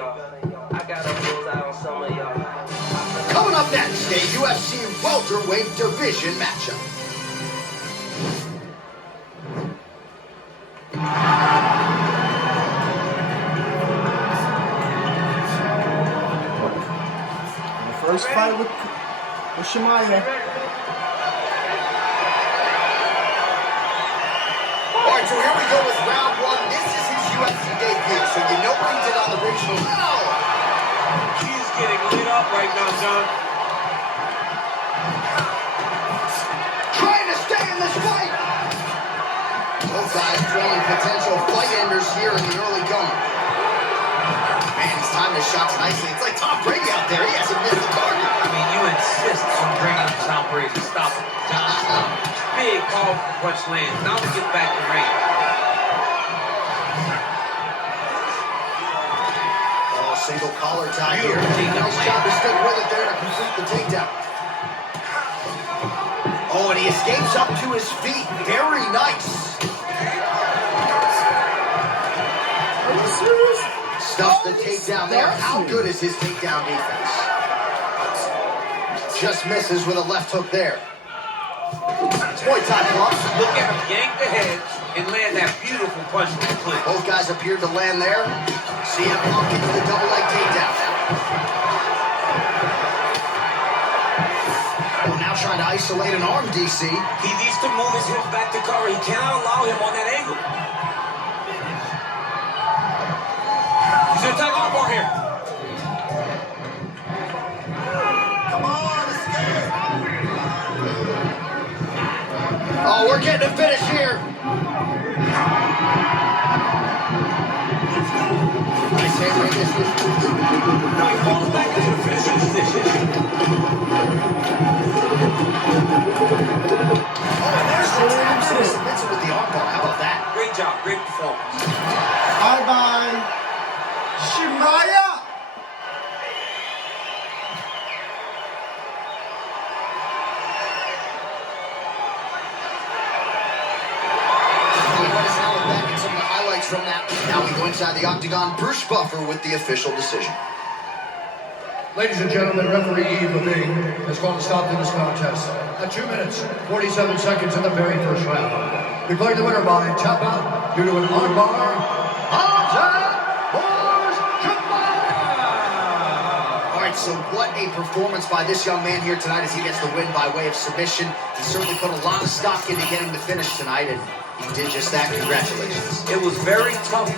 y'all. I got a bullseye on some of y'all. Coming up next, a UFC welterweight division matchup. First fight with Chimaev. All right, so here we go with round one. This is his UFC debut, so you know what he did on the original. Oh! He's getting lit up right now, John. Trying to stay in this fight. Both guys throwing potential fight enders here in the early going. Man, he's timing his shots nicely. It's like Tom Brady out there. He hasn't missed the target. I mean, you insist on bringing up Tom Brady. Stop it, John. Stop. Big call for punch lands. Now we get back to range. Oh, single collar tie here. Beautiful. Nice job to stick with it there to complete the takedown. Oh, and he escapes up to his feet. Very nice. Are you serious? Stuffs the takedown there. How good is his takedown defense? Just misses with a left hook there. Muay Thai clubs. Look at him yank the head and land that beautiful punch from the clinch. Both guys appeared to land there. CM Punk into the double leg takedown. Oh, now trying to isolate an arm, DC. He needs to move his hips back to cover. He cannot allow him on that angle. He's going to take armbar here. Come on, escape. Oh, we're getting a finish here. Nice hand right this. Now he falls back into the finishing position. Oh, and there's the tap. Submits it with the armbar. How about that? Great job. Great performance. Bye-bye. Chimaev. Some of the highlights from that. Now we go inside the octagon. Bruce Buffer with the official decision. Ladies and gentlemen, referee Yves Levine has called a stop to this contest at 2 minutes, 47 seconds in the very first round. Declared the winner by tap out due to an armbar. All right, so what a performance by this young man here tonight as he gets the win by way of submission. He certainly put a lot of stock into getting the finish tonight, and he did just that. Congratulations. It was very tough